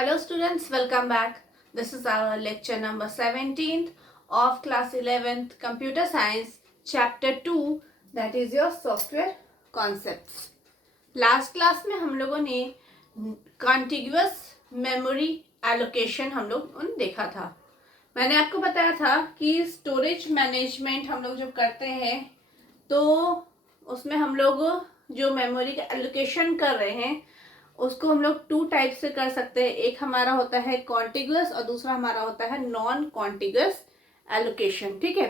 Hello students, welcome back. This is our lecture number 17th of class 11th Computer Science chapter 2, that is your software concepts. Last class में हम लोगों ने contiguous memory allocation हम लोग देखा था. मैंने आपको बताया था कि स्टोरेज मैनेजमेंट हम लोग जब करते हैं तो उसमें हम लोग जो मेमोरी का एलोकेशन कर रहे हैं उसको हम लोग टू टाइप से कर सकते हैं. एक हमारा होता है कॉन्टिगुअस और दूसरा हमारा होता है नॉन कॉन्टिगुअस एलोकेशन. ठीक है,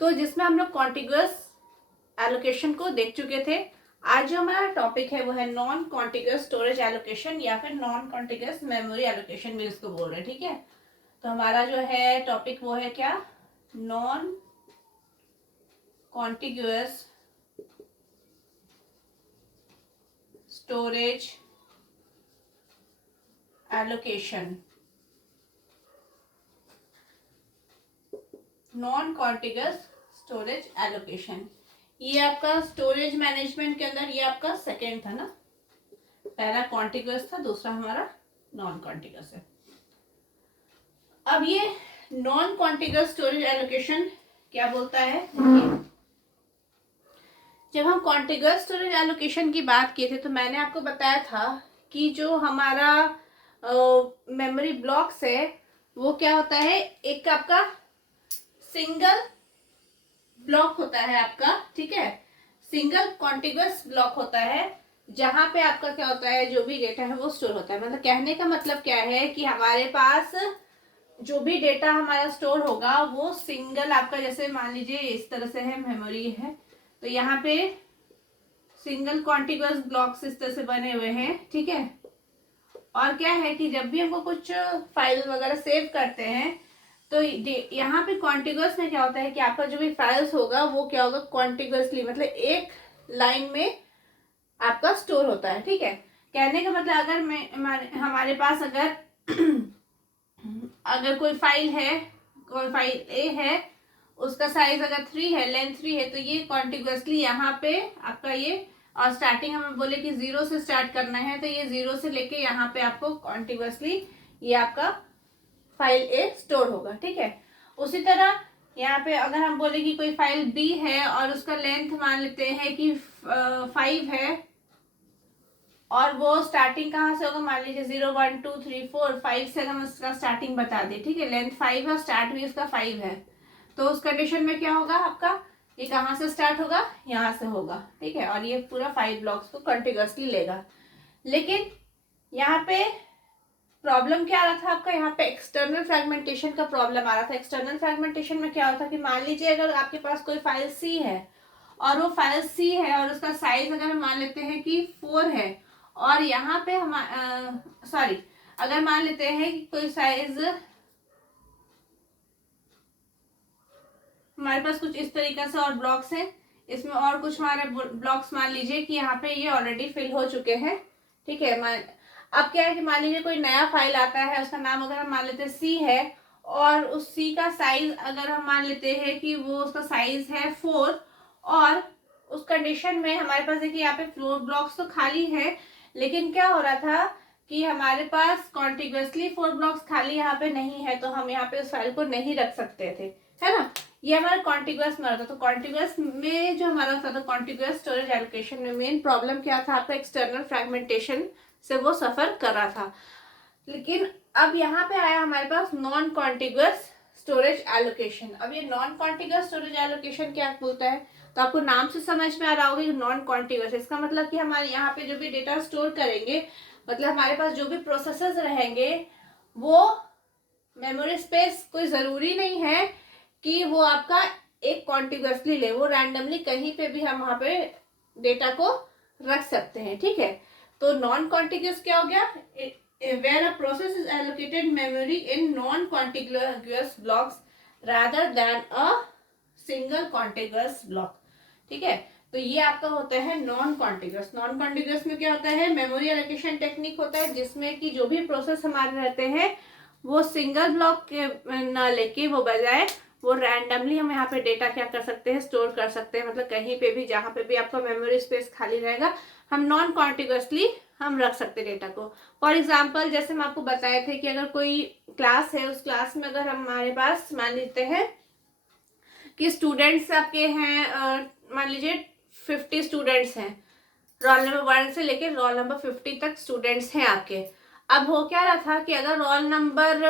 तो जिसमें हम लोग कॉन्टिगुअस एलोकेशन को देख चुके थे. आज जो हमारा टॉपिक है वो है नॉन कॉन्टिगुअस स्टोरेज एलोकेशन या फिर नॉन कॉन्टिगुअस मेमोरी एलोकेशन भी इसको बोल रहे हैं. ठीक है, तो हमारा जो है टॉपिक वो है क्या, non contiguous storage allocation. Non contiguous storage allocation, ये आपका स्टोरेज मैनेजमेंट के अंदर ये आपका सेकेंड था ना. पहला कॉन्टिगुअस था, दूसरा हमारा नॉन कॉन्टिगुअस है. अब ये नॉन कॉन्टिगुअस स्टोरेज एलोकेशन क्या बोलता है. जब हम कॉन्टिगुअस स्टोरेज एलोकेशन की बात किए थे तो मैंने आपको बताया था कि जो हमारा मेमोरी ब्लॉक्स है वो क्या होता है, एक आपका सिंगल ब्लॉक होता है आपका. ठीक है, सिंगल कॉन्टिगुअस ब्लॉक होता है जहां पे आपका क्या होता है, जो भी डेटा है वो स्टोर होता है. मतलब कहने का मतलब क्या है कि हमारे पास जो भी डेटा हमारा स्टोर होगा वो सिंगल आपका, जैसे मान लीजिए इस तरह से है मेमोरी है तो यहाँ पे सिंगल कॉन्टिगुअस ब्लॉक्स इस तरह से बने हुए हैं. ठीक है, और क्या है कि जब भी हमको कुछ फाइल वगैरह सेव करते हैं तो यहाँ पे कॉन्टिगुअस में क्या होता है कि आपका जो भी फाइल्स होगा वो क्या होगा, कॉन्टिगुअसली मतलब एक लाइन में आपका स्टोर होता है. ठीक है, कहने का मतलब अगर हमारे पास अगर अगर कोई फाइल है, कोई फाइल ए है, उसका साइज अगर 3 है, लेंथ 3 है, तो ये कॉन्टिगुअसली यहाँ पे आपका ये, और स्टार्टिंग हमें बोले कि 0 से स्टार्ट करना है तो ये 0 से लेके यहाँ पे आपको कॉन्टिगुअसली ये आपका फाइल ए स्टोर होगा. ठीक है, उसी तरह यहाँ पे अगर हम बोले कि कोई फाइल बी है और उसका लेंथ मान लेते हैं कि 5 है और वो स्टार्टिंग कहाँ से होगा, मान लीजिए 0 1 2 3 4 5 से हम उसका स्टार्टिंग बता दें. ठीक है, लेंथ 5 है, स्टार्ट भी उसका 5 है, तो उस कंडीशन में क्या होगा आपका, ये कहाँ से स्टार्ट होगा, यहाँ से होगा. ठीक है, और ये पूरा 5 ब्लॉक्स को कंटिन्यूअसली लेगा. लेकिन यहाँ पे प्रॉब्लम क्या आ रहा था आपका, यहाँ पे एक्सटर्नल फ्रेगमेंटेशन का प्रॉब्लम आ रहा था. एक्सटर्नल फ्रेगमेंटेशन में क्या होता है कि मान लीजिए अगर आपके पास कोई फाइल सी है और वो फाइल सी है और उसका साइज अगर हम मान लेते हैं कि 4 है, और यहाँ पे हम अगर मान लेते हैं कि कोई साइज हमारे पास कुछ इस तरीके से और ब्लॉक्स हैं, इसमें और कुछ हमारे ब्लॉक्स मान लीजिए कि यहाँ पे ये ऑलरेडी फिल हो चुके हैं. ठीक है, अब क्या है कि मान लीजिए कोई नया फाइल आता है, उसका नाम अगर हम मान लेते हैं सी है और उस सी का साइज अगर हम मान लेते हैं कि वो उसका साइज है 4, और उस कंडीशन में हमारे पास देखिए यहाँ पे फ्लोर ब्लॉक्स तो खाली है, लेकिन क्या हो रहा था कि हमारे पास कॉन्टिगुअसली 4 ब्लॉक्स खाली यहाँ पे नहीं है, तो हम यहाँ पे उस फाइल को नहीं रख सकते थे, है ना. ये हमारा कॉन्टिगुअस में होता. तो कॉन्टिगुअस में जो हमारा होता था, कॉन्टिगुअस स्टोरेज एलोकेशन में मेन प्रॉब्लम क्या था आपका, एक्सटर्नल फ्रेगमेंटेशन से वो सफर कर रहा था. लेकिन अब यहाँ पे आया हमारे पास नॉन कॉन्टिगुअस स्टोरेज एलोकेशन. अब ये नॉन कॉन्टिगुअस स्टोरेज एलोकेशन क्या बोलता है, तो आपको नाम से समझ में आ रहा होगा कि नॉन कॉन्टिगुअस, इसका मतलब कि हमारे यहाँ पे जो भी डेटा स्टोर करेंगे, मतलब हमारे पास जो भी प्रोसेसर्स रहेंगे वो मेमोरी स्पेस कोई जरूरी नहीं है कि वो आपका एक कॉन्टिगुअसली ले, वो रैंडमली कहीं पे भी हम वहां पे डेटा को रख सकते हैं. ठीक है, तो नॉन कॉन्टिगुअस क्या हो गया, where a process is allocated memory in non contiguous blocks rather than a single contiguous block. ठीक है, तो ये आपका होता है नॉन कॉन्टिगुअस. नॉन कॉन्टिगुअस में क्या होता है, मेमोरी एलोकेशन टेक्निक होता है जिसमें कि जो भी प्रोसेस हमारे रहते हैं वो सिंगल ब्लॉक ना लेके वो बजाय वो रैंडमली हम यहाँ पे डेटा क्या कर सकते हैं, स्टोर कर सकते हैं. मतलब कहीं पे भी जहाँ पे भी आपका मेमोरी स्पेस खाली रहेगा हम नॉन कॉन्टिगुअसली हम रख सकते हैं डेटा को। फॉर एग्जाम्पल जैसे हम आपको बताए थे कि अगर कोई क्लास है, उस क्लास में अगर हमारे पास मान लेते हैं कि स्टूडेंट्स आपके हैं, मान लीजिए 50 स्टूडेंट्स हैं, रोल नंबर 1 से लेकर रोल नंबर 50 तक स्टूडेंट्स हैं आपके। अब हो क्या रहा था कि अगर रोल नंबर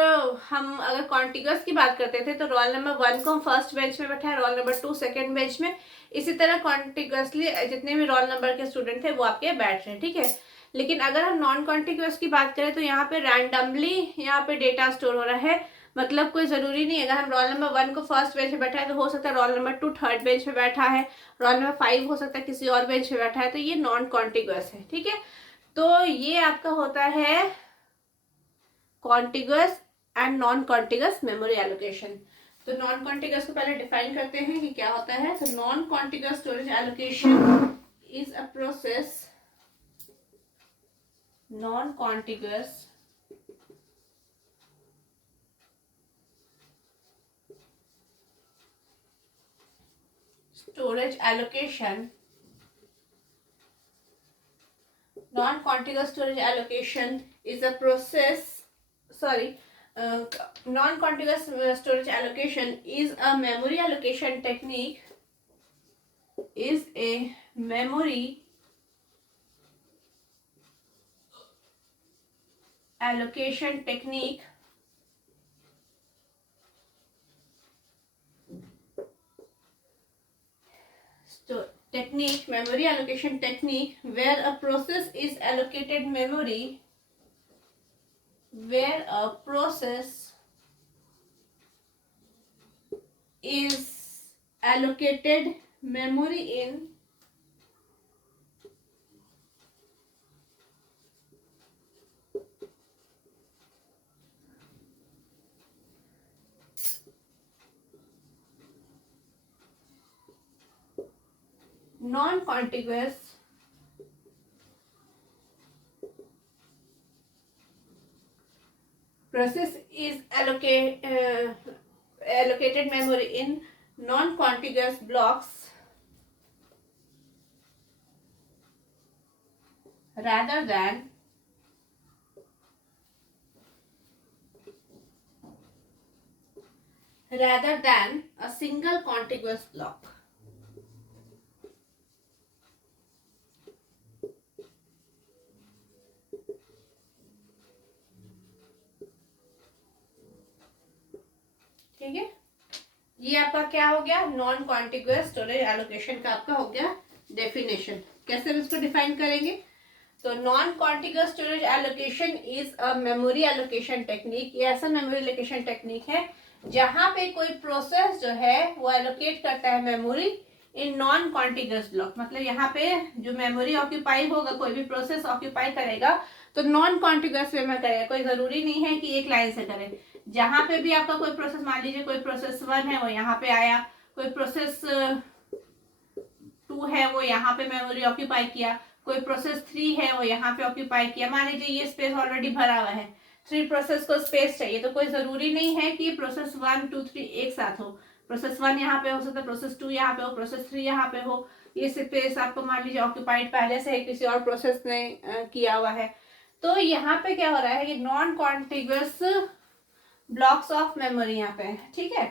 हम अगर कॉन्टिग्यूअस की बात करते थे तो रोल नंबर 1 को हम फर्स्ट बेंच में बैठाए, रोल नंबर 2 सेकंड बेंच में, इसी तरह कॉन्टिग्यूअसली जितने भी रोल नंबर के स्टूडेंट थे वो आपके बैठ रहे हैं, ठीक है। लेकिन अगर हम नॉन कॉन्टिग्यूअस की बात करें तो यहाँ पे रैंडमली यहाँ पे डेटा स्टोर हो रहा है। मतलब कोई जरूरी नहीं है, अगर हम रोल नंबर 1 को फर्स्ट बेंच में बैठा है तो हो सकता है रोल नंबर 2 थर्ड बेंच में बैठा है, रोल नंबर 5 हो सकता है किसी और बेंच में बैठा है, तो ये नॉन कॉन्टिग्यूअस है, ठीक है। तो ये आपका होता है contiguous and non contiguous memory allocation. तो नॉन कॉन्टिग्यूअस को पहले डिफाइन करते हैं कि क्या होता है। तो non contiguous storage allocation is a process, non contiguous storage allocation, non-contiguous storage allocation is a process, non-contiguous storage allocation is a memory allocation technique, is a memory allocation technique memory allocation technique where a process is allocated memory, where a process is allocated memory in non-contiguous process is allocated memory in non-contiguous blocks rather than a single contiguous block. ठीक है, ये आपका क्या हो गया, non contiguous storage allocation का आपका हो गया डेफिनेशन। कैसे हम इसको डिफाइन करेंगे। तो non contiguous storage allocation is a memory allocation technique. ये ऐसा मेमोरी एलोकेशन टेक्निक है जहां पे कोई प्रोसेस जो है वो एलोकेट करता है memory in non contiguous block. मतलब यहाँ पे जो मेमोरी ऑक्यूपाई होगा, कोई भी प्रोसेस ऑक्यूपाई करेगा तो नॉन कॉन्टिग्यूअस वे में करेगा। कोई जरूरी नहीं है कि एक लाइन से करे। जहां पे भी आपका कोई प्रोसेस, मान लीजिए कोई प्रोसेस 1 है वो यहाँ पे आया, कोई प्रोसेस 2 है वो यहाँ पे मेमोरी ऑक्यूपाई किया, कोई प्रोसेस 3 है वो यहाँ पे ऑक्यूपाई किया। मान लीजिए ये स्पेस ऑलरेडी भरा हुआ है, 3 प्रोसेस को स्पेस चाहिए, तो कोई जरूरी नहीं है कि प्रोसेस 1 2 3 एक साथ हो। प्रोसेस 1 यहाँ पे हो सकता है, प्रोसेस 2 यहाँ पे हो, प्रोसेस 3 यहाँ पे हो। ये स्पेस आपको मान लीजिए ऑक्यूपाइड पहले से है, किसी और प्रोसेस ने किया हुआ है। तो यहाँ पे क्या हो रहा है कि non contiguous blocks of memory यहाँ पे है, ठीक है।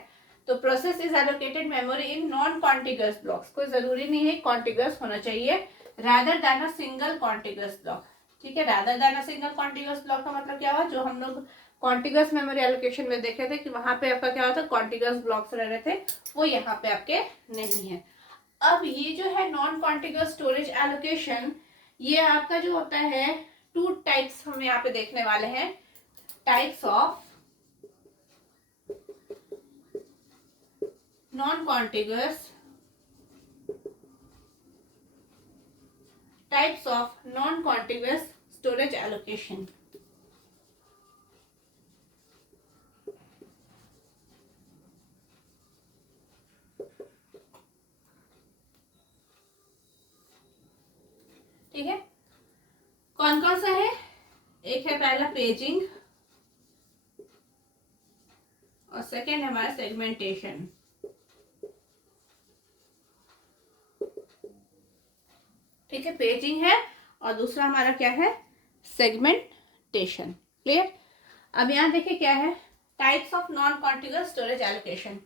तो process is allocated memory in non contiguous blocks. कोई जरूरी नहीं है कॉन्टिग्यूअस होना चाहिए, rather than a single contiguous block, ठीक है। Rather than a single contiguous block का मतलब क्या हुआ, जो हम लोग कॉन्टिग्यूअस मेमोरी एलोकेशन में देखे थे कि वहां पे आपका क्या होता है, कॉन्टिग्यूअस ब्लॉक्स रह रहे थे, वो यहाँ पे आपके नहीं है। अब ये जो है नॉन कॉन्टिग्यूअस स्टोरेज एलोकेशन, ये आपका जो होता है 2 टाइप्स हम यहाँ पे देखने वाले हैं। Types of non-contiguous, types of non-contiguous storage allocation। ठीक है, कौन कौन सा है। एक है पहला पेजिंग और सेकंड है हमारा सेगमेंटेशन। ठीक है, पेजिंग है और दूसरा हमारा क्या है, सेगमेंटेशन। क्लियर। अब यहाँ देखिए क्या है, types of non contiguous storage allocation.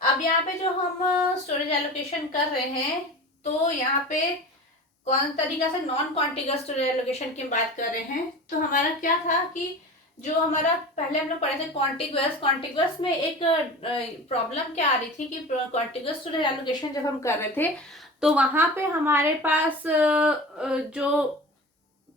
अब यहाँ पे जो हम स्टोरेज एलोकेशन कर रहे हैं, तो यहाँ पे कौन तरीका से नॉन कॉन्टिग्यूअस स्टोरेज एलोकेशन की बात कर रहे हैं। तो हमारा क्या था कि जो हमारा पहले हम लोग पढ़े थे कॉन्टिग्यूअस, कॉन्टिग्यूअस में एक प्रॉब्लम क्या आ रही थी कि कॉन्टिग्यूअस स्टोरेज एलोकेशन जब हम कर रहे थे तो वहां पे हमारे पास जो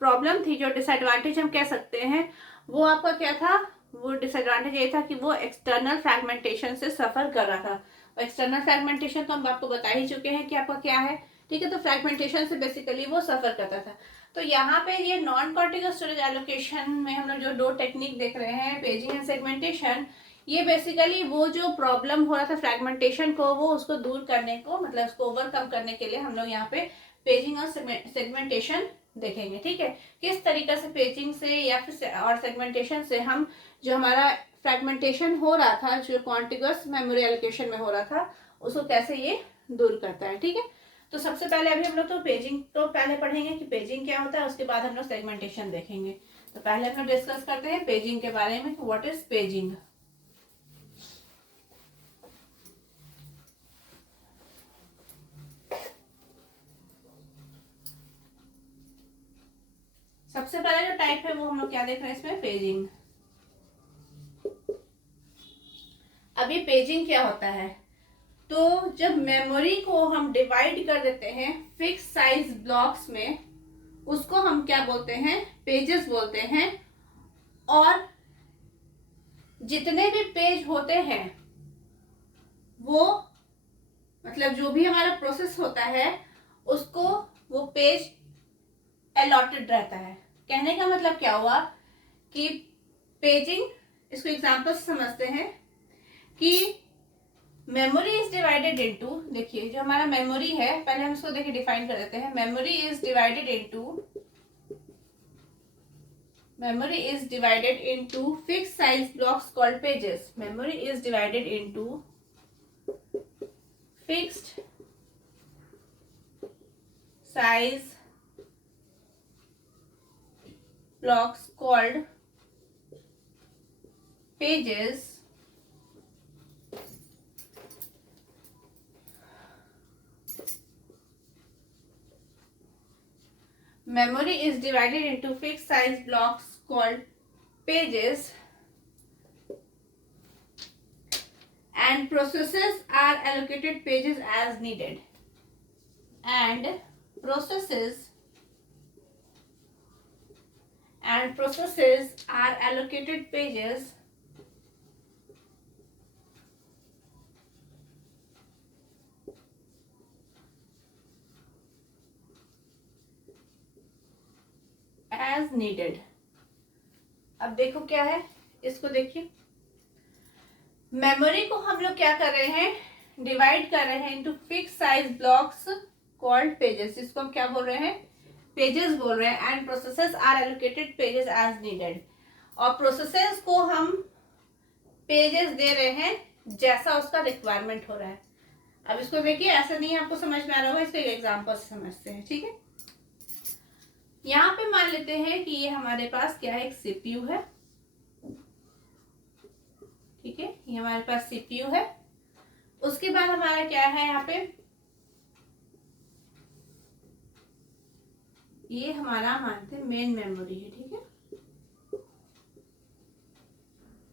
प्रॉब्लम थी, जो डिसएडवांटेज हम कह सकते हैं, वो आपका क्या था, वो डिसएडवांटेज ये था कि वो एक्सटर्नल फ्रैगमेंटेशन से सफर कर रहा था। एक्सटर्नल फ्रैगमेंटेशन तो हम आपको बता ही चुके हैं कि आपका क्या है, ठीक है। तो फ्रैगमेंटेशन से बेसिकली वो सफर करता था। तो यहाँ पे ये नॉन कॉन्टिग्यूअस स्टोरेज एलोकेशन में हम लोग जो दो टेक्निक देख रहे हैं, पेजिंग एंड सेगमेंटेशन, ये बेसिकली वो जो प्रॉब्लम हो रहा था फ्रैगमेंटेशन को, वो उसको दूर करने को, मतलब उसको ओवरकम करने के लिए हम लोग यहाँ पे पेजिंग और सेगमेंटेशन देखेंगे, ठीक है। किस तरीके से पेजिंग से या फिर और सेगमेंटेशन से हम जो हमारा फ्रैगमेंटेशन हो रहा था, जो कॉन्टिग्यूअस मेमोरी एलोकेशन में हो रहा था, उसको कैसे ये दूर करता है, ठीक है। तो सबसे पहले अभी हम लोग तो पेजिंग तो पहले पढ़ेंगे कि पेजिंग क्या होता है, उसके बाद हम लोग सेगमेंटेशन देखेंगे। तो पहले हम लोग डिस्कस करते हैं पेजिंग के बारे में, व्हाट इज पेजिंग। सबसे पहले जो टाइप है वो हम लोग क्या देख रहे हैं इसमें, पेजिंग। अभी पेजिंग क्या होता है, तो जब मेमोरी को हम डिवाइड कर देते हैं फिक्स साइज ब्लॉक्स में, उसको हम क्या बोलते हैं, पेजेस बोलते हैं। और जितने भी पेज होते हैं वो, मतलब जो भी हमारा प्रोसेस होता है उसको वो पेज अलॉटेड रहता है। कहने का मतलब क्या हुआ कि पेजिंग, इसको एग्जांपल से समझते हैं कि मेमोरी इज डिवाइडेड इनटू, देखिए जो हमारा मेमोरी है, पहले हम इसको देखिए डिफाइन कर देते हैं। Memory is divided into fix size blocks called pages. Memory is divided into fixed size blocks called pages memory is divided into fixed size blocks called pages and processes are allocated pages as needed, and processes are allocated pages as needed। अब देखो क्या है, इसको देखिए, memory को हम लोग क्या कर रहे हैं, डिवाइड कर रहे हैं into fix size blocks called pages. इसको हम क्या बोल रहे हैं, पेजेस बोल रहे हैं। And processes are allocated pages as needed, और प्रोसेसेस को हम पेजेस दे रहे हैं जैसा उसका रिक्वायरमेंट हो रहा है। अब इसको देखिए, ऐसा नहीं है आपको समझ में आ रहा होगा, इसको एक एग्जांपल से समझते हैं, ठीक है। यहाँ पे मान लेते हैं कि ये हमारे पास क्या है, एक सीपीयू है, ठीक है। ये हमारे पास सीपीयू है। उसके बाद हमारा क्या है, यहाँ पे ये हमारा मानते हैं मेन मेमोरी है, ठीक है।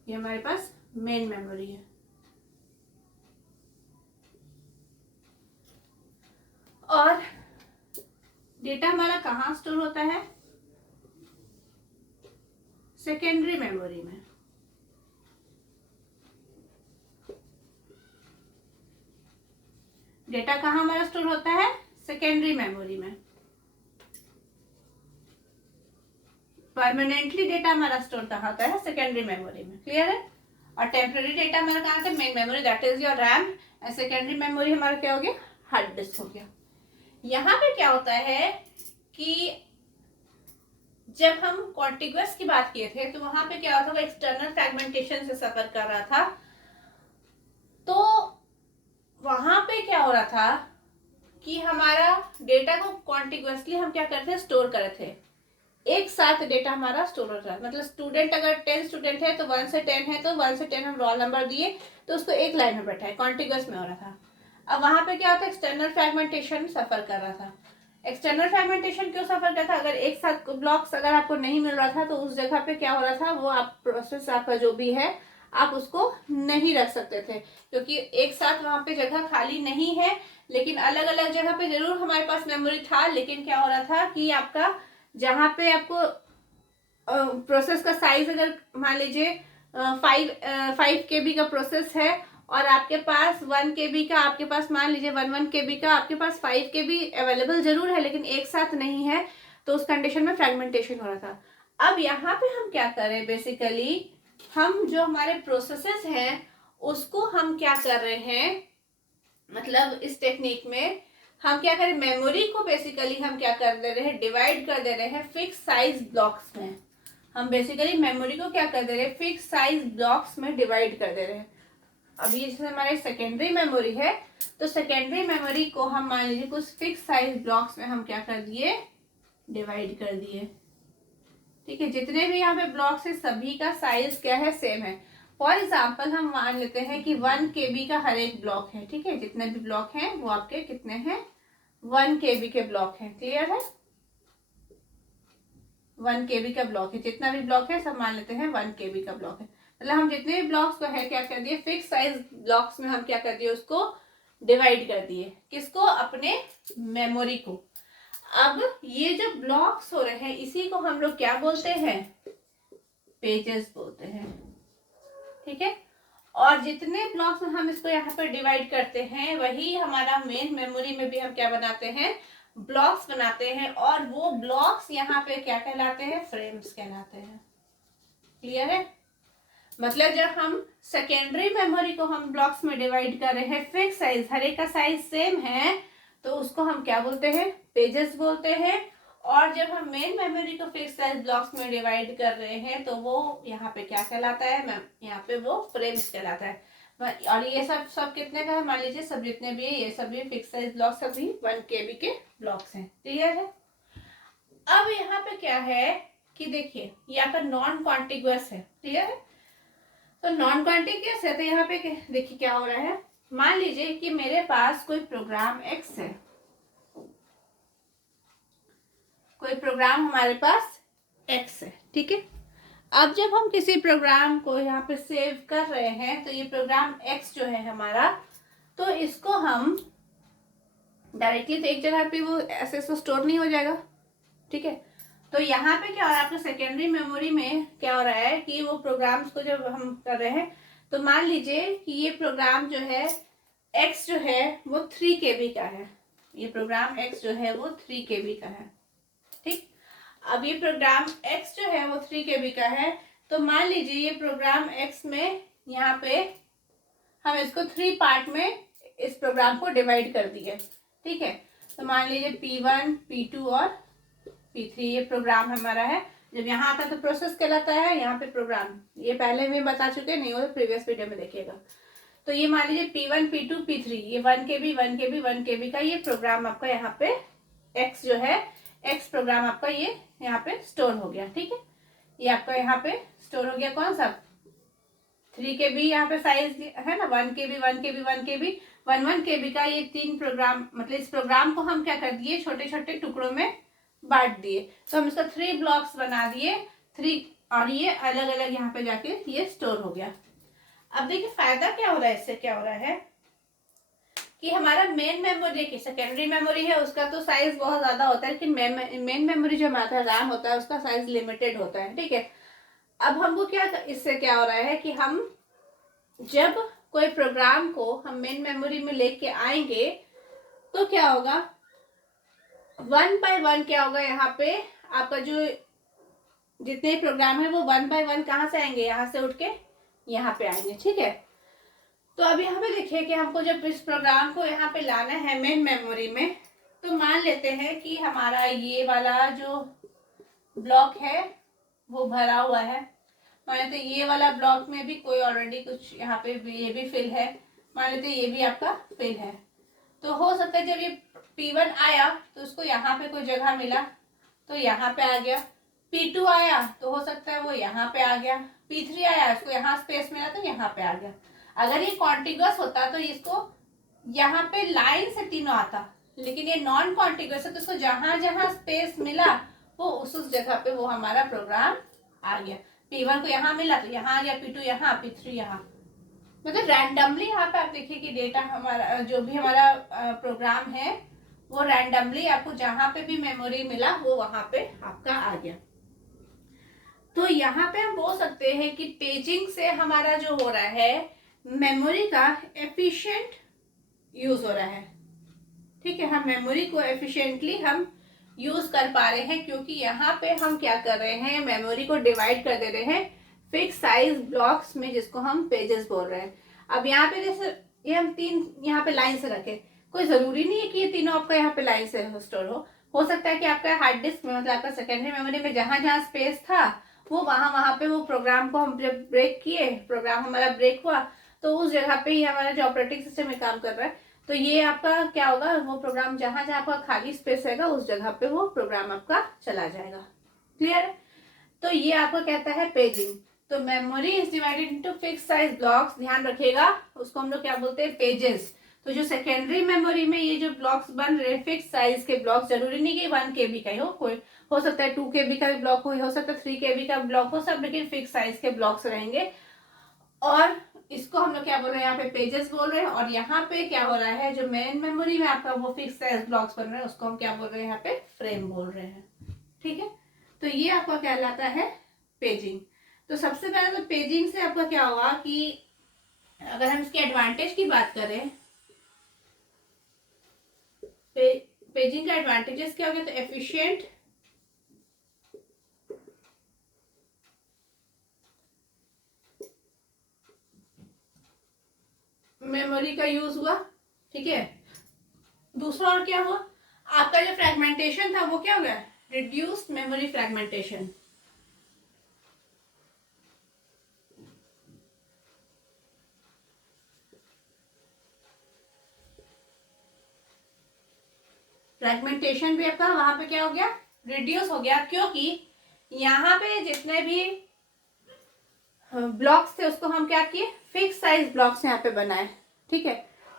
ये हमारे पास मेन मेमोरी है। और डेटा हमारा कहाँ स्टोर होता है, सेकेंडरी मेमोरी में। डेटा कहाँ हमारा स्टोर होता है, सेकेंडरी मेमोरी में। परमानेंटली डेटा हमारा स्टोर कहाँ होता है, सेकेंडरी मेमोरी में। क्लियर है। और टेम्पररी डेटा हमारा कहाँ से, main memory, that is your RAM. And secondary memory हमारा क्या हो गया, हार्ड डिस्क हो गया। यहाँ पे क्या होता है कि जब हम कॉन्टिग्यूअस की बात किए थे तो वहां पे क्या होता था, एक्सटर्नल फ्रैगमेंटेशन से सफर कर रहा था। तो वहां पे क्या हो रहा था कि हमारा डेटा को कॉन्टिग्यूअसली हम क्या करते थे, स्टोर कर रहे थे एक साथ डेटा हमारा स्टोर हो रहा है। मतलब स्टूडेंट अगर 10 स्टूडेंट है तो 1 से 10 है, तो 1 से 10 हम रोल नंबर दिए तो उसको एक लाइन में बैठा है, कॉन्टिग्यूअस में हो रहा था। अब वहां पे क्या होता है, एक्सटर्नल फ्रेगमेंटेशन सफर कर रहा था। एक्सटर्नल फ्रेगमेंटेशन क्यों सफर कर रहा था, अगर एक साथ ब्लॉक्स अगर आपको नहीं मिल रहा था तो उस जगह पे क्या हो रहा था, वो आप प्रोसेस आपका जो भी है आप उसको नहीं रख सकते थे, क्योंकि एक साथ वहां पे जगह खाली नहीं है। लेकिन अलग अलग जगह पे जरूर हमारे पास मेमोरी था, लेकिन क्या हो रहा था कि आपका जहाँ पे आपको प्रोसेस का साइज अगर मान लीजिए 5 KB का प्रोसेस है और आपके पास 1 KB का, आपके पास मान लीजिए 1 KB का, आपके पास 5 KB अवेलेबल जरूर है लेकिन एक साथ नहीं है, तो उस कंडीशन में फ्रेगमेंटेशन हो रहा था। अब यहाँ पे हम क्या करें, बेसिकली हम जो हमारे प्रोसेसेस हैं उसको हम क्या कर रहे हैं, मतलब इस टेक्निक में हम क्या करें, मेमोरी को बेसिकली हम क्या कर दे रहे हैं, डिवाइड कर दे रहे हैं फिक्स साइज ब्लॉक्स में। हम बेसिकली मेमोरी को क्या कर दे रहे हैं, फिक्स साइज ब्लॉक्स में डिवाइड कर दे रहे हैं। अब ये जैसे हमारे सेकेंडरी मेमोरी है, तो सेकेंडरी मेमोरी को हम मान लीजिए कुछ फिक्स साइज ब्लॉक्स में हम क्या कर दिए, डिवाइड कर दिए। ठीक है, जितने भी यहाँ पे ब्लॉक्स है सभी का साइज क्या है, सेम है। फॉर एग्जाम्पल हम मान लेते हैं कि 1 KB का हर एक ब्लॉक है। ठीक है, जितने भी ब्लॉक हैं वो आपके कितने हैं, 1 KB के ब्लॉक हैं। क्लियर है, 1 KB का ब्लॉक है, जितना भी ब्लॉक है सब मान लेते हैं 1 KB का ब्लॉक है। मतलब हम जितने भी ब्लॉक्स को है क्या कर दिए, फिक्स साइज ब्लॉक्स में हम क्या कर दिए, उसको डिवाइड कर दिए। किसको, अपने मेमोरी को। अब ये जो ब्लॉक्स हो रहे हैं इसी को हम लोग क्या बोलते हैं, पेजेस बोलते हैं। ठीक है, और जितने ब्लॉक्स में हम इसको यहाँ पर डिवाइड करते हैं वही हमारा मेन मेमोरी में भी हम क्या बनाते हैं, ब्लॉक्स बनाते हैं, और वो ब्लॉक्स यहाँ पे क्या कहलाते हैं, फ्रेम्स कहलाते हैं। क्लियर है, मतलब जब हम सेकेंडरी मेमोरी को हम ब्लॉक्स में डिवाइड कर रहे हैं, फिक्स साइज, हर एक का साइज सेम है, तो उसको हम क्या बोलते हैं, पेजेस बोलते हैं। और जब हम मेन मेमोरी को फिक्स साइज ब्लॉक्स में डिवाइड कर रहे हैं तो वो यहाँ पे क्या कहलाता है, यहाँ पे वो फ्रेम्स कहलाता है। और ये सब सब कितने का है, मान लीजिए सब जितने भी है ये सभी फिक्स साइज ब्लॉक्स सभी 1 KB के ब्लॉक्स हैं। क्लियर है, अब यहाँ पे क्या है कि देखिए ये आपका नॉन कॉन्टिग्यूअस है। क्लियर है, तो नॉन कॉन्टिग्यूअस है तो यहाँ पे देखिए क्या हो रहा है, मान लीजिए कि मेरे पास कोई प्रोग्राम एक्स है, कोई प्रोग्राम हमारे पास एक्स है। ठीक है, अब जब हम किसी प्रोग्राम को यहाँ पे सेव कर रहे हैं तो ये प्रोग्राम एक्स जो है हमारा, तो इसको हम डायरेक्टली तो एक जगह पे वो ऐसे स्टोर नहीं हो जाएगा। ठीक है, तो यहाँ पे क्या हो रहा है, आपको सेकेंडरी मेमोरी में क्या हो रहा है कि वो प्रोग्राम्स को जब हम कर रहे हैं तो मान लीजिए कि ये प्रोग्राम जो है एक्स जो है वो 3 KB का है, ये प्रोग्राम एक्स जो है वो 3 KB का है। ठीक, अब ये प्रोग्राम एक्स जो है वो 3 KB का है, तो मान लीजिए ये प्रोग्राम एक्स में यहाँ पे हम इसको 3 पार्ट में इस प्रोग्राम को डिवाइड कर दिए। ठीक है, तो मान लीजिए P1, P2 और P3 ये प्रोग्राम हमारा है। जब यहाँ आता है तो प्रोसेस कहलाता है, यहाँ पे प्रोग्राम, ये पहले भी बता चुके, नहीं हो तो प्रीवियस वीडियो में देखिएगा। तो ये मान लीजिए P1, P2, P3 ये 1 KB 1 KB 1 KB का ये प्रोग्राम आपका यहाँ पे एक्स जो है, एक्स प्रोग्राम आपका ये यहाँ पे स्टोर हो गया। ठीक है, ये आपका यहाँ पे स्टोर हो गया, कौन सा 3 KB यहाँ पे साइज है ना, 1 KB 1 KB 1 KB 1 KB का ये 3 प्रोग्राम, मतलब इस प्रोग्राम को हम क्या कर दिए, छोटे छोटे टुकड़ों में बांट दिए, तो हम इसका 3 ब्लॉक्स बना दिए 3, और ये अलग अलग यहाँ पे जाके ये स्टोर हो गया। अब देखिए फायदा क्या हो रहा है, इससे क्या हो रहा है कि हमारा मेन मेमोरी, देखिए सेकेंडरी मेमोरी है उसका तो साइज बहुत ज्यादा होता है, लेकिन मेन मेमोरी जो हमारा रैम होता है उसका साइज लिमिटेड होता है। ठीक है, अब हमको क्या, इससे क्या हो रहा है कि हम जब कोई प्रोग्राम को हम मेन मेमोरी में लेके आएंगे तो क्या होगा, 1 by 1 क्या होगा, यहाँ पे आपका जो जितने प्रोग्राम है वो 1 by 1 कहाँ से आएंगे, यहाँ से उठ के यहाँ पे आएंगे। ठीक है, तो अब यहाँ पे देखिए कि हमको जब इस प्रोग्राम को यहाँ पे लाना है मेन मेमोरी में, तो मान लेते हैं कि हमारा ये वाला जो ब्लॉक है वो भरा हुआ है, मान लेते ये वाला ब्लॉक में भी कोई ऑलरेडी कुछ यहाँ पे ये भी फिल है, मान लेते ये भी आपका फिल है। तो हो सकता है जब ये P1 आया तो उसको यहाँ पे कोई जगह मिला तो यहाँ पे आ गया। P2 आया तो हो सकता है वो यहाँ पे आ गया, P3 आया इसको यहाँ स्पेस मिला तो यहाँ पे आ गया। अगर ये कॉन्टिग्यूअस होता तो इसको यहाँ पे लाइन से तीनों आता, लेकिन ये नॉन कॉन्टिग्यूअस है तो इसको जहां जहां स्पेस मिला वो उस जगह पे वो हमारा प्रोग्राम आ गया। P1 को यहाँ मिला तो यहाँ आ गया, P2 यहाँ, P3 यहाँ, मतलब रैंडमली यहाँ पे आप देखिए कि डेटा हमारा जो भी हमारा प्रोग्राम है वो रैंडमली आपको जहां पे भी मेमोरी मिला वो वहां पे आपका आ गया। तो यहाँ पे हम बोल सकते हैं कि पेजिंग से हमारा जो हो रहा है मेमोरी का एफिशिएंट यूज हो रहा है। ठीक है, हम मेमोरी को एफिशिएंटली हम यूज कर पा रहे हैं, क्योंकि यहाँ पे हम क्या कर रहे हैं, मेमोरी को डिवाइड कर दे रहे हैं फिक्स साइज ब्लॉक्स में, जिसको हम पेजेस बोल रहे हैं। अब यहाँ पे जैसे ये हम तीन यहाँ पे लाइन से रखे, कोई जरूरी नहीं है कि ये तीनों आपका यहाँ पे लाइन से स्टोर हो सकता है कि आपका हार्ड डिस्क में, मतलब आपका सेकेंडरी मेमोरी में जहां जहां स्पेस था वो वहां पे वो प्रोग्राम को हम जब ब्रेक किए, प्रोग्राम हमारा ब्रेक हुआ तो उस जगह पे ही हमारा जो ऑपरेटिंग सिस्टम में काम कर रहा है, तो ये आपका क्या होगा, वो प्रोग्राम जहां जहां आपका खाली स्पेस रहेगा उस जगह पे वो प्रोग्राम आपका चला जाएगा। क्लियर है? तो ये आपको कहता है पेजिंग। तो memory is divided into fix size blocks, ध्यान रखिएगा उसको हम लोग क्या बोलते हैं, पेजेस। तो जो सेकेंडरी मेमोरी में ये जो ब्लॉक्स बन रहे हैं फिक्स साइज के ब्लॉक्स, जरूरी नहीं कि 1 KB का ही हो, कोई हो सकता है 2 KB का भी ब्लॉक हो सकता है 3 KB का ब्लॉक हो, सब लेकिन फिक्स साइज के ब्लॉक्स रहेंगे। और इसको हम लोग क्या बोल रहे हैं, यहाँ पे पेजेस बोल रहे हैं। और यहाँ पे क्या हो रहा है, जो मेन मेमोरी में आपका वो फिक्स साइज ब्लॉक्स बन रहे हैं उसको हम क्या बोल रहे हैं, यहाँ पे फ्रेम बोल रहे हैं। ठीक है, तो ये आपका कहलाता है पेजिंग। तो सबसे पहले तो पेजिंग से आपका क्या हुआ कि अगर हम इसके एडवांटेज की बात करें, पेजिंग का एडवांटेजेस क्या हो गया, तो एफिशिएंट मेमोरी का यूज हुआ। ठीक है, दूसरा और क्या हुआ, आपका जो फ्रेगमेंटेशन था वो क्या हो गया, रिड्यूस्ड मेमोरी फ्रेगमेंटेशन। फ्रेगमेंटेशन भी आपका वहां पे क्या हो गया, रिड्यूस हो गया, क्योंकि यहाँ पे जितने भी ब्लॉक्स थे उसको हम क्या किए, फिक्स साइज ब्लॉक्स यहाँ पे बनाए। ठीक है,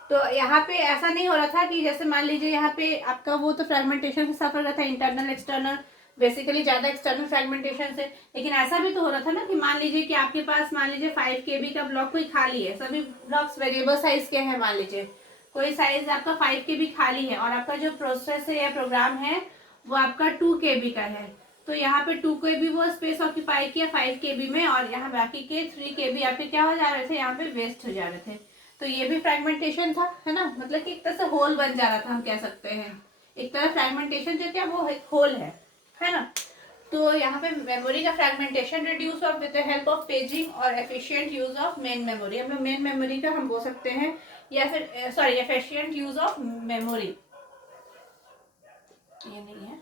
तो यहाँ पे ऐसा नहीं हो रहा था कि जैसे मान लीजिए यहाँ पे आपका वो तो फ्रेगमेंटेशन से सफर रहा था, इंटरनल एक्सटर्नल, बेसिकली ज्यादा एक्सटर्नल फ्रेगमेंटेशन से। लेकिन ऐसा भी तो हो रहा था ना कि मान लीजिए कि आपके पास मान लीजिए 5 KB का ब्लॉक कोई खाली है, सभी ब्लॉक्स वेरिएबल साइज के हैं, मान लीजिए कोई साइज आपका 5 KB खाली है और आपका जो प्रोसेस है या प्रोग्राम है वो आपका 2 KB का है, तो यहाँ पे 2 KB वो स्पेस ऑक्यूपाई किया 5 KB में, और यहाँ बाकी के 3 KB आपके क्या हो जा रहे थे, यहाँ पे वेस्ट हो जा रहे थे। तो ये भी फ्रेगमेंटेशन था, है ना, मतलब कि एक तरह से होल बन जा रहा था, हम कह सकते हैं एक तरह फ्रेगमेंटेशन जो क्या वो एक होल है ना। तो यहाँ पे मेमोरी का फ्रेगमेंटेशन रिड्यूस हुआ with the help of paging और efficient use of main memory. हमें मेन मेमोरी का हम बोल सकते हैं, या फिर sorry efficient use of memory, ये नहीं है,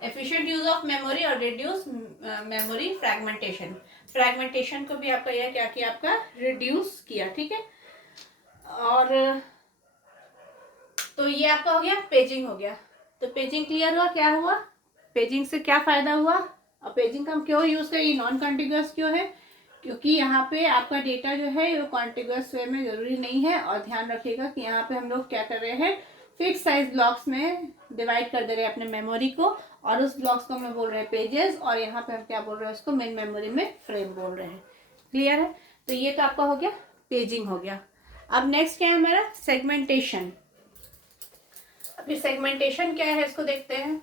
एफिशिएंट यूज ऑफ मेमोरी और रिड्यूस मेमोरी फ्रेगमेंटेशन। फ्रेगमेंटेशन को भी आपका यह क्या किया, आपका रिड्यूस किया। ठीक है, और तो ये आपका हो गया पेजिंग हो गया। तो पेजिंग क्लियर हुआ, क्या हुआ, पेजिंग से क्या फायदा हुआ, और पेजिंग का हम क्यों यूज करें, ये नॉन कॉन्टिग्यूअस क्यों है, क्योंकि यहाँ पे आपका डेटा जो है वो कॉन्टिग्यूअस वे में जरूरी नहीं है। और ध्यान रखिएगा कि यहाँ पे हम लोग क्या कर रहे हैं, फिक्स साइज ब्लॉक्स में डिवाइड कर दे रहे हैं अपने मेमोरी को, और उस ब्लॉक्स को हम बोल रहे हैं पेजेस, और यहाँ पे हम क्या बोल रहे हैं, उसको मेन मेमोरी में फ्रेम बोल रहे हैं। क्लियर है? तो ये तो आपका हो गया पेजिंग हो गया। अब नेक्स्ट क्या है हमारा, सेगमेंटेशन। अभी सेगमेंटेशन क्या है इसको देखते हैं।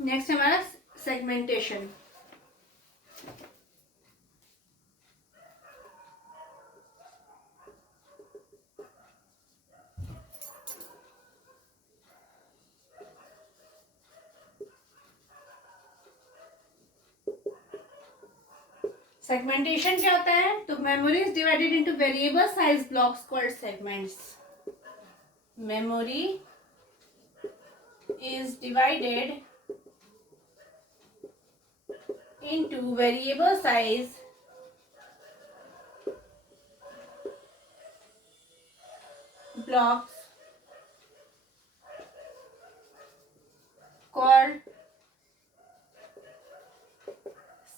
नेक्स्ट हमारा सेगमेंटेशन। सेगमेंटेशन क्या होता है, तो memory is divided into variable size blocks called segments. Memory is divided into variable size blocks called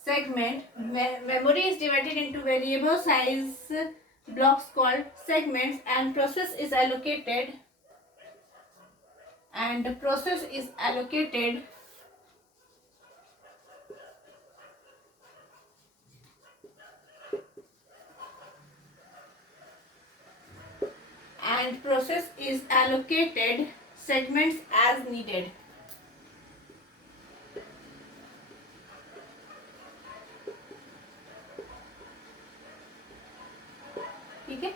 segment. Memory is divided into variable size blocks called segments, and process is allocated segments as needed. ठीक है,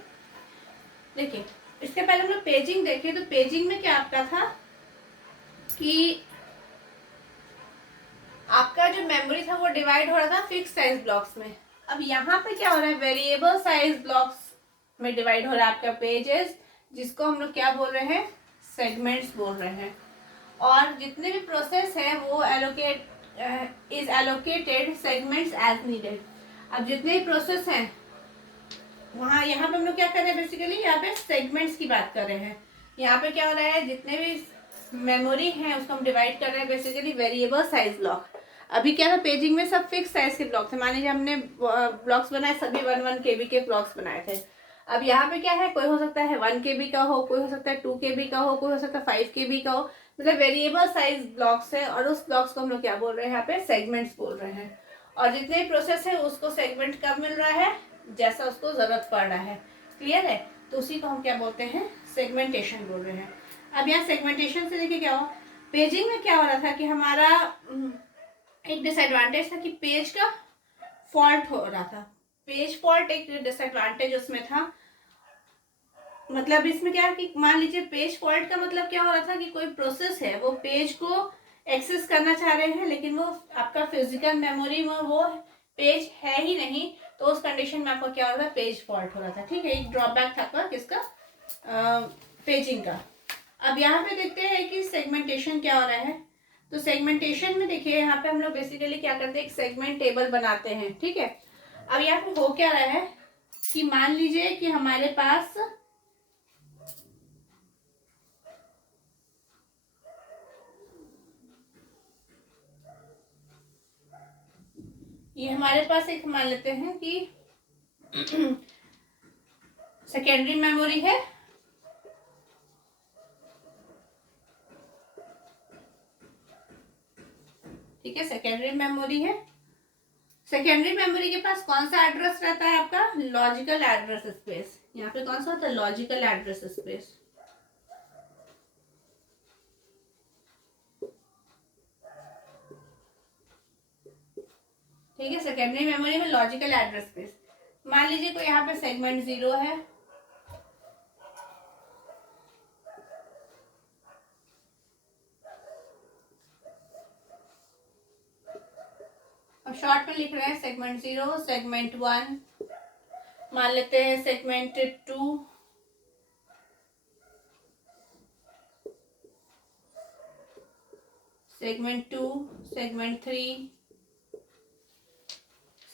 देखिए इसके पहले हम लोग paging देखें तो paging में क्या आपका था कि आपका जो मेमोरी था वो डिवाइड हो रहा था फिक्स साइज ब्लॉक्स में। अब यहाँ पे क्या हो रहा है, वेरिएबल साइज ब्लॉक्स में डिवाइड हो रहा है आपका पेजेस, जिसको हम लोग क्या बोल रहे हैं, सेगमेंट्स बोल रहे हैं। और जितने भी प्रोसेस है वो एलोकेटेड सेगमेंट्स एज नीडेड। अब जितने भी प्रोसेस हैं वहाँ यहाँ पे हम लोग क्या कर रहे हैं, बेसिकली यहाँ पे सेगमेंट्स की बात कर रहे हैं। यहाँ पे क्या हो रहा है, जितने भी मेमोरी है उसको हम डिवाइड कर रहे हैं बेसिकली वेरिएबल साइज ब्लॉक। अभी क्या था, पेजिंग में सब फिक्स साइज के ब्लॉक थे। मान लीजिए हमने ब्लॉक्स बनाए, सभी 1 KB के ब्लॉक्स बनाए थे। अब यहाँ पे क्या है, कोई हो सकता है 1 KB का हो, कोई हो सकता है 2 KB का हो, कोई हो सकता है 5 KB का हो, मतलब वेरिएबल साइज ब्लॉक्स है। और उस ब्लॉक्स को हम लोग क्या बोल रहे हैं, यहाँ पे सेगमेंट्स बोल रहे हैं। और जितने भी प्रोसेस है उसको सेगमेंट कब मिल रहा है, जैसा उसको जरूरत पड़ रहा है। क्लियर है, तो उसी को हम क्या बोलते हैं, सेगमेंटेशन बोल रहे हैं। अब यहाँ सेगमेंटेशन से देखिए क्या हो, पेजिंग में क्या हो रहा था कि हमारा एक डिसएडवांटेज था कि पेज का फॉल्ट हो रहा था। पेज फॉल्ट एक डिसएडवांटेज उसमें था। मतलब इसमें क्या है कि मान लीजिए पेज फॉल्ट का मतलब क्या हो रहा था कि कोई प्रोसेस है वो पेज को एक्सेस करना चाह रहे हैं, लेकिन वो आपका फिजिकल मेमोरी में वो पेज है ही नहीं, तो उस कंडीशन में आपका क्या हो रहा था, पेज फॉल्ट हो रहा था। ठीक है, एक ड्रॉबैक था आपका किसका, पेजिंग का। अब यहाँ पे देखते हैं कि सेगमेंटेशन क्या हो रहा है। तो सेगमेंटेशन में देखिए यहाँ पे हम लोग बेसिकली क्या करते हैं, एक सेगमेंट टेबल बनाते हैं। ठीक है, अब यहाँ पे हो क्या रहा है कि मान लीजिए कि हमारे पास ये हमारे पास एक मान लेते हैं कि सेकेंडरी मेमोरी है, ठीक है, सेकेंडरी मेमोरी है। सेकेंडरी मेमोरी के पास कौन सा एड्रेस रहता है, आपका लॉजिकल एड्रेस स्पेस। यहाँ पे कौन सा होता है, लॉजिकल एड्रेस स्पेस। ठीक है, सेकेंडरी मेमोरी में लॉजिकल एड्रेस स्पेस। मान लीजिए कोई यहाँ पे सेगमेंट 0 है, और शॉर्ट में लिख रहे हैं सेगमेंट 0, सेगमेंट 1, मान लेते हैं सेगमेंट 2, सेगमेंट 2, सेगमेंट 3,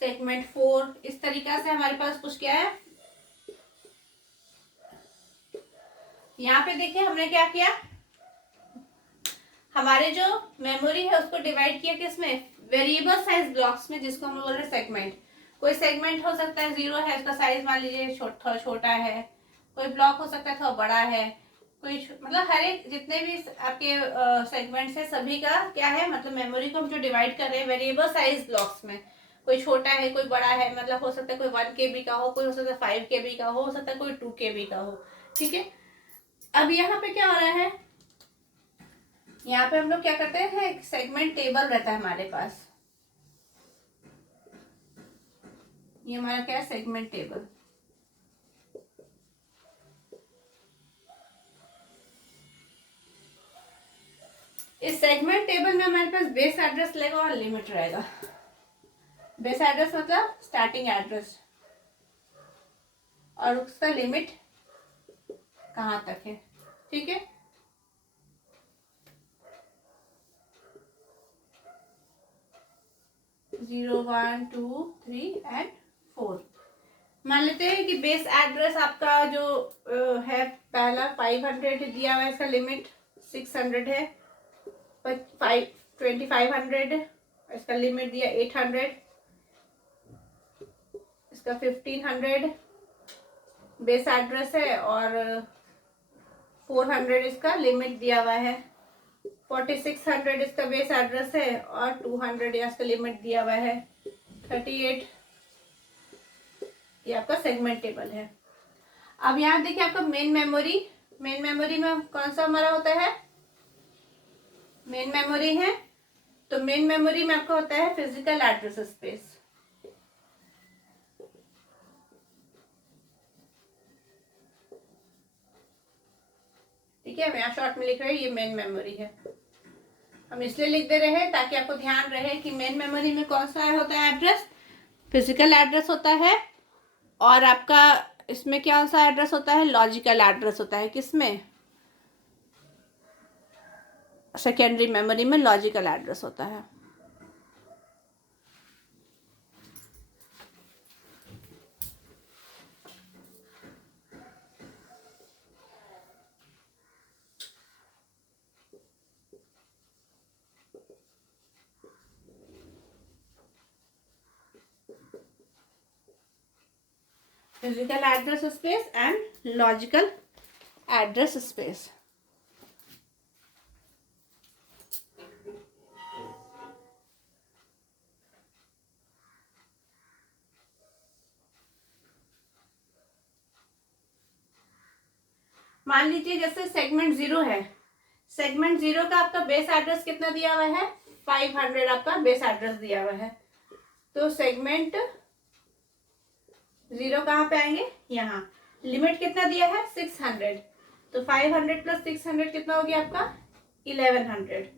सेगमेंट 4। इस तरीका से हमारे पास कुछ क्या है। यहाँ पे देखिए हमने क्या किया, हमारे जो मेमोरी है उसको डिवाइड किया किसमें, वेरिएबल साइज ब्लॉक्स में, जिसको हम बोल रहे हैं सेगमेंट। कोई सेगमेंट हो सकता है 0 है, उसका साइज मान लीजिए थोड़ा छोटा है। कोई ब्लॉक हो सकता है थोड़ा बड़ा है। कोई मतलब हर एक जितने भी आपके सेगमेंट्स है सभी का क्या है, मतलब मेमोरी को हम जो डिवाइड कर रहे हैं वेरिएबल साइज ब्लॉक्स में। कोई छोटा है, कोई बड़ा है, मतलब हो सकता है कोई 1 KB का हो, कोई हो सकता है 5 KB का हो सकता है कोई 2 KB का हो। ठीक है, अब यहाँ पे क्या हो रहा है, यहाँ पे हम लोग क्या करते हैं, एक सेगमेंट टेबल रहता है हमारे पास। ये हमारा क्या है, सेगमेंट टेबल। इस सेगमेंट टेबल में हमारे पास बेस एड्रेस रहेगा और लिमिट रहेगा। बेस एड्रेस मतलब स्टार्टिंग एड्रेस, और उसका लिमिट कहाँ तक है। ठीक है, 0 1 2 3 एंड 4। मान लेते हैं कि बेस एड्रेस आपका जो है पहला 500 दिया हुआ है, इसका लिमिट 600 है, 2500 इसका लिमिट दिया 800, इसका 1500 बेस एड्रेस है और 400 इसका लिमिट दिया हुआ है, 4600 इसका बेस एड्रेस है और 200 इसका लिमिट दिया हुआ है, 38 ये आपका सेगमेंट टेबल है। अब यहाँ देखिए आपका मेन मेमोरी में कौन सा हमारा होता है, मेन मेमोरी है, तो मेन मेमोरी में आपका होता है फिजिकल एड्रेस स्पेस। ठीक है, हम यहाँ शॉर्ट में लिख रहे हैं ये मेन मेमोरी है। हम इसलिए लिख दे रहे हैं ताकि आपको ध्यान रहे कि मेन मेमोरी में कौन सा होता है एड्रेस, फिजिकल एड्रेस होता है, और आपका इसमें क्या सा एड्रेस होता है, लॉजिकल एड्रेस होता है। किसमें, सेकेंडरी मेमोरी में लॉजिकल एड्रेस होता है। Physical address space and logical address space. मान लीजिए जैसे सेगमेंट 0 है, सेगमेंट 0 का आपका बेस एड्रेस कितना दिया हुआ है, 500 आपका बेस एड्रेस दिया हुआ है। तो सेगमेंट 0 कहाँ पे आएंगे, यहाँ। लिमिट कितना दिया है, 600, तो 500 प्लस 600 कितना हो गया आपका 1100।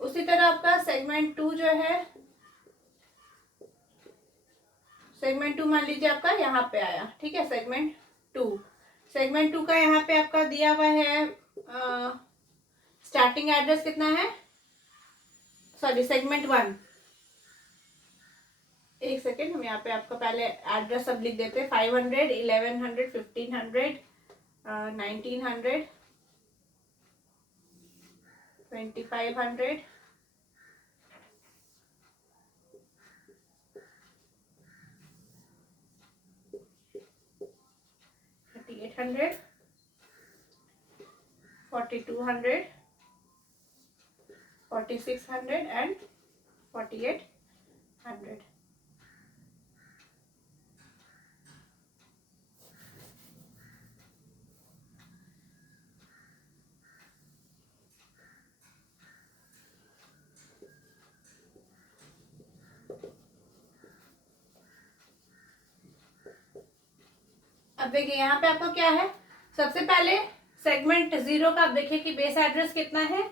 उसी तरह आपका सेगमेंट 2 जो है, सेगमेंट 2 मान लीजिए आपका यहाँ पे आया। ठीक है, सेगमेंट 2 का यहाँ पे आपका दिया हुआ है स्टार्टिंग एड्रेस कितना है, सॉरी सेगमेंट 1, एक सेकेंड, हम यहाँ पे आपका पहले एड्रेस सब लिख देते हैं। 500 1100 1500 1900 2500 3800 4200 4600 एंड 4800। अब देखिए यहाँ पे आपको क्या है, सबसे पहले सेगमेंट 0 का आप देखिए कि बेस एड्रेस कितना है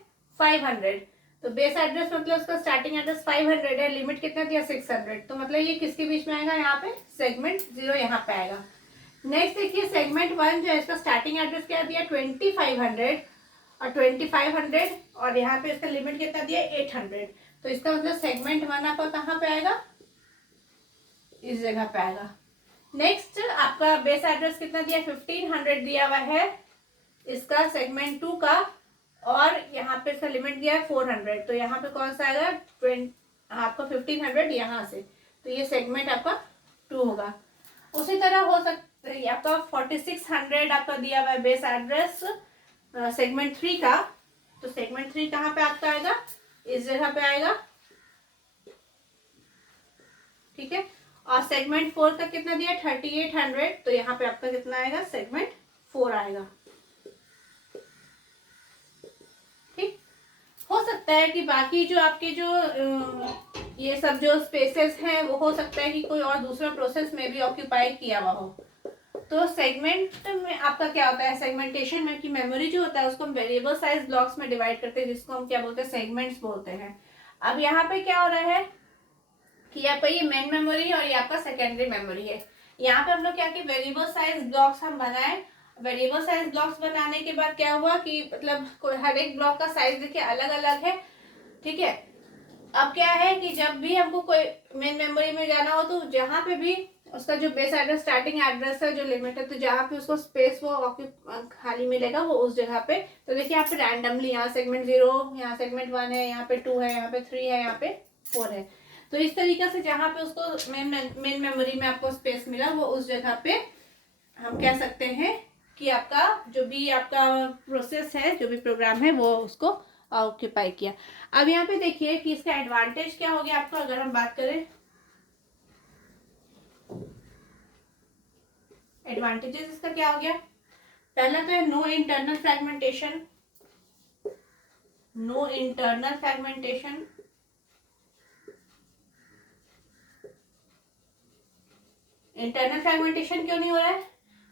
500, तो बेस एड्रेस मतलब उसका स्टार्टिंग एड्रेस 500 है, लिमिट कितना दिया 600, तो मतलब ये किसके बीच में आएगा, यहाँ पे सेगमेंट 0 यहाँ पे आएगा। नेक्स्ट देखिए सेगमेंट 1 जो है, इसका स्टार्टिंग एड्रेस क्या दिया 2500 और 2500 और यहाँ पे इसका लिमिट कितना दिया 800, तो इसका मतलब सेगमेंट 1 आपका कहाँ पे आएगा, इस जगह पे आएगा। नेक्स्ट आपका बेस एड्रेस कितना दिया 1500 दिया हुआ है इसका सेगमेंट 2 का, और यहाँ पे इसका लिमिट दिया है 400, तो यहाँ पे कौन सा आएगा आपका 1500 यहाँ से, तो ये सेगमेंट आपका 2 होगा। उसी तरह हो सकता है आपका 4600 आपका दिया हुआ है बेस एड्रेस सेगमेंट 3 का, तो सेगमेंट 3 कहाँ पे आपका आएगा, इस जगह पे आएगा। ठीक है, और सेगमेंट 4 का कितना दिया 3800, तो यहाँ पे आपका कितना आएगा, सेगमेंट 4 आएगा। ठीक, हो सकता है कि बाकी जो आपके जो ये सब जो स्पेसेस हैं वो हो सकता है कि कोई और दूसरा प्रोसेस में भी ऑक्यूपाई किया हुआ हो। तो सेगमेंट में आपका क्या होता है, सेगमेंटेशन में कि मेमोरी जो होता है उसको हम वेरिएबल साइज ब्लॉक्स में डिवाइड करते हैं, जिसको हम क्या बोलते हैं, सेगमेंट्स बोलते हैं। अब यहाँ पे क्या हो रहा है कि आपका ये मेन मेमोरी है और ये आपका सेकेंडरी मेमोरी है। यहाँ पे हम लोग क्या कि वेरिएबल साइज ब्लॉक्स हम बनाए, वेरिएबल साइज ब्लॉक्स बनाने के बाद क्या हुआ कि मतलब हर एक ब्लॉक का साइज देखिए अलग अलग है। ठीक है, अब क्या है कि जब भी हमको कोई मेन मेमोरी में जाना हो तो जहाँ पे भी उसका जो बेस एड्रेस स्टार्टिंग एड्रेस है जो लिमिट है, तो जहाँ पे उसको स्पेस वो खाली मिलेगा वो उस जगह पे, तो देखिए यहाँ पे रैंडमली यहाँ सेगमेंट 0, यहाँ सेगमेंट 1 है, यहाँ पे 2 है, यहाँ पे 3 है, यहाँ पे 4 है। तो इस तरीके से जहाँ पे उसको मेन मेमोरी में आपको स्पेस मिला वो उस जगह पे हम कह सकते हैं कि आपका जो भी आपका प्रोसेस है, जो भी प्रोग्राम है, वो उसको ऑक्यूपाई किया। अब यहाँ पे देखिए कि इसका एडवांटेज क्या हो गया आपको, अगर हम बात करें एडवांटेजेस इसका क्या हो गया। पहला तो है no internal fragmentation, no internal fragmentation. Internal fragmentation क्यों नहीं हो रहा है,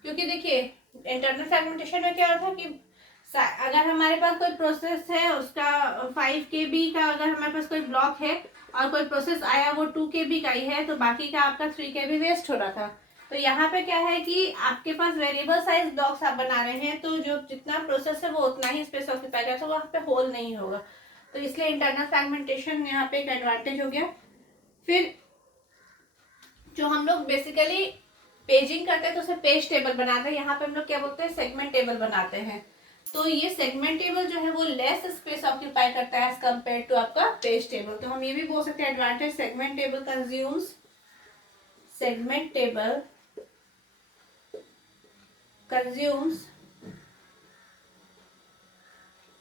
क्योंकि देखिए इंटरनल फ्रेगमेंटेशन में क्या होता है कि अगर हमारे पास कोई प्रोसेस है उसका 5 KB का, अगर हमारे पास कोई ब्लॉक है और कोई प्रोसेस आया वो 2 KB का ही है, तो बाकी का आपका 3 KB वेस्ट हो रहा था। तो यहाँ पे क्या है कि आपके पास वेरिएबल साइज ब्लॉक्स आप बना रहे हैं, तो जो जितना प्रोसेस है वो उतना ही स्पेस ऑक्यूपाई करेगा, तो वहाँ पे होल नहीं होगा। तो इसलिए इंटरनल फ्रेगमेंटेशन यहाँ पे एक एडवांटेज हो गया। फिर जो हम लोग बेसिकली पेजिंग करते हैं तो उसे पेज टेबल बनाते हैं, यहाँ पे हम लोग क्या बोलते हैं सेगमेंट टेबल बनाते हैं। तो ये सेगमेंट टेबल जो है वो लेस स्पेस ऑक्यूपाई करता है एज कम्पेयर टू आपका पेज टेबल। तो हम ये भी बोल सकते हैं advantage segment table consumes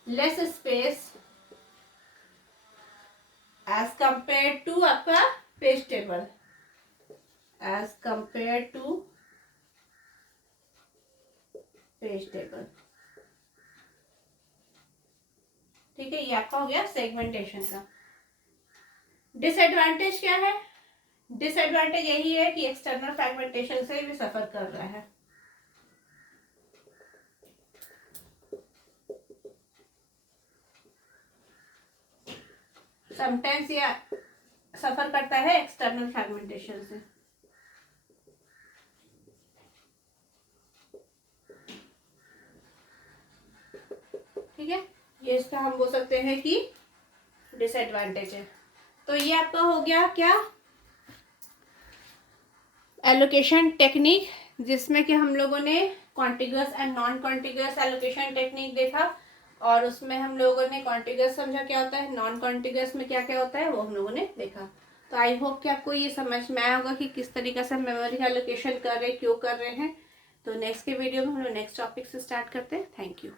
less space as compare to आपका page table, as compare to page table. ठीक है, ये आपका हो गया सेगमेंटेशन का। डिसएडवांटेज क्या है, डिसएडवांटेज यही है कि एक्सटर्नल फ्रेगमेंटेशन से भी सफर कर रहा है। समटाइम्स ये सफर करता है एक्सटर्नल फ्रेगमेंटेशन से। ठीक है, ये इसका हम बोल सकते हैं कि डिसएडवांटेज है। तो ये आपका हो गया क्या, एलोकेशन टेक्निक, जिसमें कि हम लोगों ने contiguous and non contiguous allocation technique देखा, और उसमें हम लोगों ने कॉन्टिगुअस समझा क्या होता है, नॉन कॉन्टिगुअस में क्या क्या होता है वो हम लोगों ने देखा। तो आई होप कि आपको ये समझ में आया होगा कि किस तरीके से हम मेमोरी का एलोकेशन कर रहे हैं, क्यों कर रहे हैं। तो नेक्स्ट के वीडियो में हम लोग नेक्स्ट टॉपिक से स्टार्ट करते हैं। Thank you.